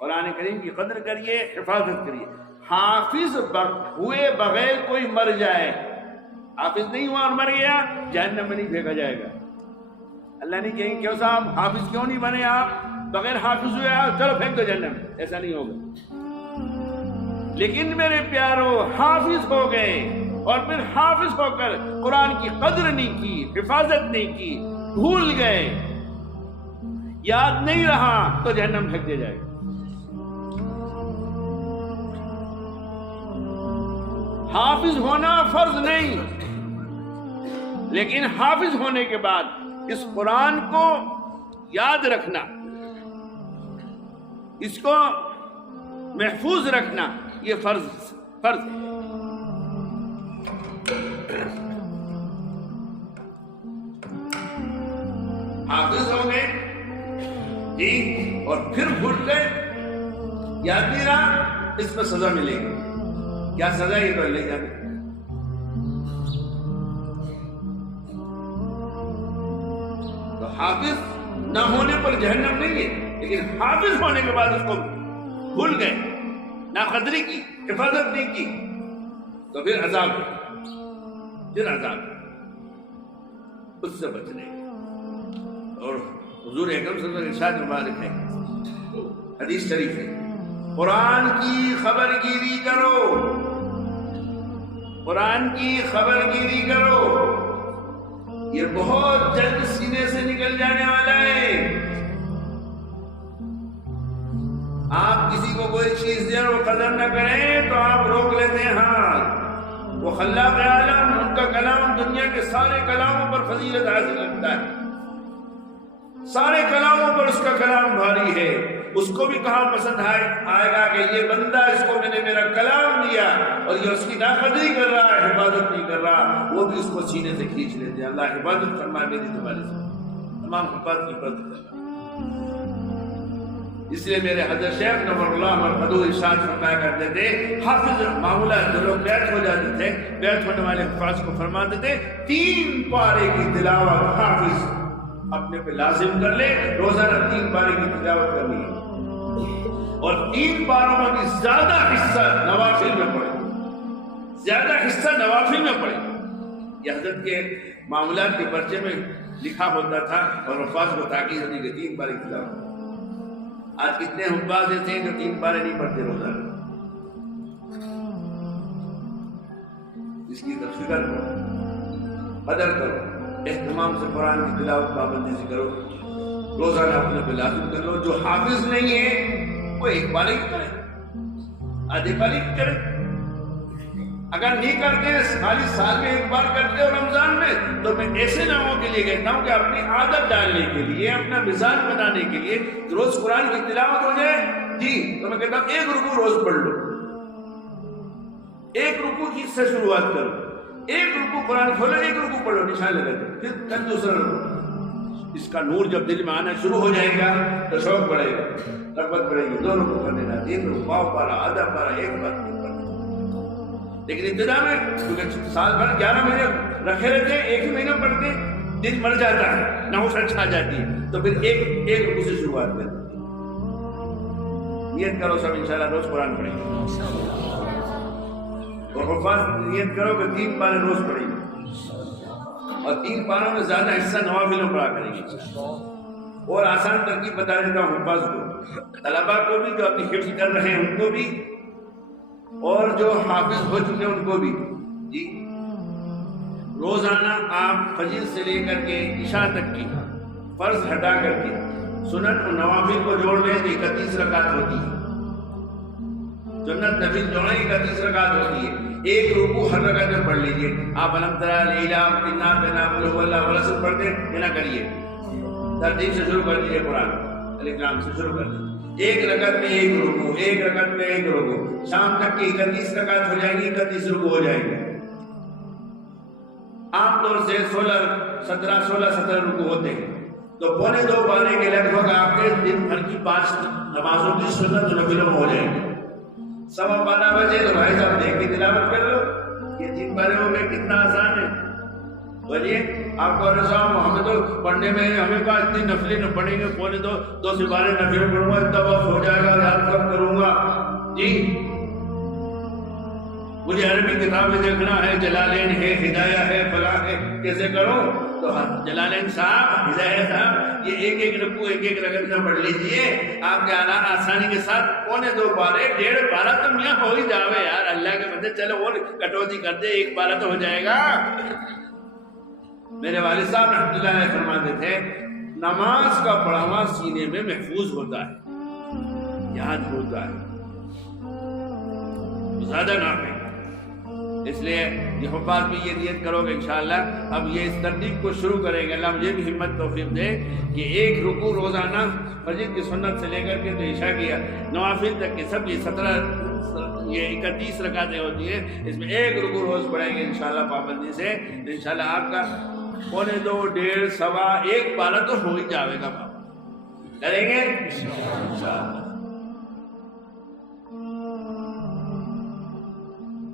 قرآن کریم کی قدر کریے، حفاظت کریے۔ حافظ ہوئے بغیر کوئی مر جائے، حافظ نہیں ہوا اور مر گیا، جہنم میں نہیں پھینکا جائے گا۔ اللہ نہیں کہیں گے کیوں صاحب حافظ کیوں نہیں بنے آپ، بغیر حافظ ہوئے آپ، چلو پھینک دو جہنم، ایسا نہیں ہوگا۔ لیکن میرے پیارو حافظ ہو گئے اور پھر حافظ ہو کر قرآن کی قدر نہیں کی، حفاظت نہیں کی، بھول گئے، یاد نہیں رہا، تو جہنم پھینک دیا جائے گا۔ حافظ ہونا فرض نہیں، لیکن حافظ ہونے کے بعد اس قرآن کو یاد رکھنا، اس کو محفوظ رکھنا، یہ فرض ہے۔ حافظ ہو گئے جی اور پھر بھول گئے، یاد نہیں رہا، اس پر سزا ملے گی۔ کیا سزا؟ یہ تو اللہ جانے۔ تو حافظ نہ ہونے پر جہنم نہیں ہے، لیکن حافظ ہونے کے بعد اس کو بھول گئے، ناقدری کی، حفاظت نہیں کی، تو پھر عذاب ہے، پھر عذاب ہے۔ اس سے بچنے اور حضور اکرم صلی اللہ علیہ وسلم ارشاد مبارک ہے، حدیث شریف ہے، قرآن کی خبر گیری کرو، قرآن کی خبر گیری کرو، یہ بہت جلد سینے سے نکل جانے والا ہے۔ آپ کسی کو کوئی چیز دیں اور وہ قدر نہ کریں تو آپ روک لیتے ہیں ہاتھ۔ وہ خلاق عالم، ان کا کلام دنیا کے سارے کلاموں پر فضیلت حاصل رکھتا ہے، سارے کلاموں پر اس کا کلام بھاری ہے۔ اس کو بھی کہاں پسند آئے گا کہ یہ بندہ، اس کو میں نے میرا کلام دیا اور یہ اس کی ناقدری کر رہا ہے، حفاظت نہیں کر رہا، وہ بھی اس کو سینے سے کھینچ لیتے ہیں۔ اللہ حفاظت فرمائے میری تمہاری سے، تمام حفاظت کی حفاظت کرنا۔ اس لیے میرے حضرت شیخ نور اللہ مرحدو ارشاد فرمایا کرتے تھے، حافظ معمولہ جو لوگ بیعت ہو جاتے تھے، بیعت ہونے والے حفاظ کو فرماتے تھے 3 پارے کی تلاوت حافظ اپنے پہ لازم کر لے، روزانہ 3 پارے کی تلاوت کرنی ہے، اور 3 پاروں میں بھی زیادہ حصہ نوافل میں پڑے، زیادہ حصہ نوافل میں پڑے۔ یہ حضرت کے معاملات کے پرچے میں لکھا ہوتا تھا اور حفاظ کو تاکید ہوتی کہ 3 پارے کی تلاوت۔ آج کتنے حفاظ ایسے ہیں جو 3 پارے نہیں پڑھتے روزانہ؟ اس کی فکر کرو، قدر کرو، اہتمام سے قرآن کی تلاوت پابندی سے کرو، روزانہ اپنے پہ لازم کر لو۔ جو حافظ نہیں ہے وہ 1 پارے کی کرے، آدھے پارے کی کرے۔ اگر نہیں کرتے، خالی سال میں 1 بار کرتے ہو رمضان میں، تو میں ایسے لوگوں کے لیے کہتا ہوں کہ اپنی عادت ڈالنے کے لیے، اپنا مزاج بنانے کے لیے روز قرآن کی تلاوت ہو جائے جی، تو میں کہتا ہوں 1 رکوع روز پڑھ لو، 1 رکوع کی سے شروعات کرو، 1 رکوع قرآن کھولو، 1 رکوع پڑھو، نشان لگا دو، پھر کل دوسرا رکوع۔ اس کا نور جب دل میں آنا شروع ہو جائے گا تو شوق بڑھے گا، رغبت بڑھے گی، 2 رکوع کر لینا، 3 رکوع، پاؤ پارا، آدھا پارا، 1 بار۔ لیکن ابتدا میں کیونکہ سال بھر 11 مہینے رکھے رہتے ہیں، 1 ہی مہینہ پڑھتے ہیں، دل مر جاتا ہے، نحوست اچھا جاتی ہے، تو پھر ایک رکوع سے شروعات کریں۔ نیت کرو سب انشاءاللہ روز قرآن پڑھیں گے، اور حفاظ نیت کرو کہ 3 پارے روز پڑھیں گے، اور 3 پاروں میں زیادہ حصہ نوافل میں پڑھا کریں گے۔ اور آسان ترکیب بتا دیتا ہوں حفاظ کو، طلباء کو بھی، جو اپنی حفظ کر رہے ہیں ان کو بھی، اور جو حافظ ہو چکے ہیں ان کو بھی جی۔ روزانہ آپ فجر سے لے کر کے عشاء تک کی فرض ہٹا کر کے سنت اور نوافل کو جوڑ لیں تو 31 رکعت ہوتی ہے، سنت نفل جوڑیں 31 رکعت ہوتی ہے۔ 1 رکوع ہر رکعت میں پڑھ لیجئے۔ آپ الحم ترى الإله انا بنا قل هو الله ورسول پڑھتے ہیں نہ کریے، ترتیب سے شروع کر دیجئے، قرآن الف لام سے شروع کر دیجئے۔ 1 رکعت میں 1 رکوع، 1 رکعت میں 1 رکوع، شام تک کی 31 رکعت ہو جائیں گی، 31 رکوع ہو جائیں گے۔ عام طور سے 16-17 رکوع ہوتے ہیں، تو 2.25 پارے کے لگ بھگ آپ کے دن بھر کی 5 نمازوں کی سنت و نفلوں میں ہو جائیں گے۔ 12:15 بجے تو بھائی صاحب دیکھ کے تلاوت کر لو، یہ 3 پارے ہو گئے، کتنا آسان ہے۔ بولیے آپ کو صاحب ہمیں تو پڑھنے میں ہمیں کہا اتنی نفلیں نہ پڑھیں گے، پونے دو سے 12 نفلیں پڑھوں گا، اتنا وقت ہو جائے گا، یاد کب کروں گا؟ جی مجھے عربی کتابیں دیکھنا ہے، جلالین ہے، ہدایہ ہے، فلاں ہے، کیسے کروں؟ تو جلالین صاحب، ہدایہ صاحب، یہ ایک ایک رکوع ایک ایک رکعت میں پڑھ لیجئے، آپ کے آسانی کے ساتھ 1.25 پارے 1.5 پارا تو میاں ہو ہی جاوے یار، اللہ کے بندے، چلو وہ کٹوتی کر دے، 1 پارا تو ہو جائے گا۔ میرے والد صاحب رحمۃ اللہ علیہ فرماتے تھے نماز کا پڑھاوا سینے میں محفوظ ہوتا ہے، یاد ہوتا ہے، زیادہ نہ پڑھیں۔ اس لیے یہ حفاظ بھی یہ نیت کرو گے انشاءاللہ اب یہ اس ترتیب کو شروع کریں گے، اللہ مجھے بھی ہمت توفیق دے کہ ایک رکوع روزانہ فجر کی سنت سے لے کر کے تو عشاء کیا نوافل تک کے سب یہ 31 رکعتیں ہوتی ہیں، اس میں ایک رکوع روز پڑھیں گے انشاءاللہ پابندی سے، انشاءاللہ آپ کا 1.25 1.25 1 پارا تو ہو ہی جاوے گا، کریں گے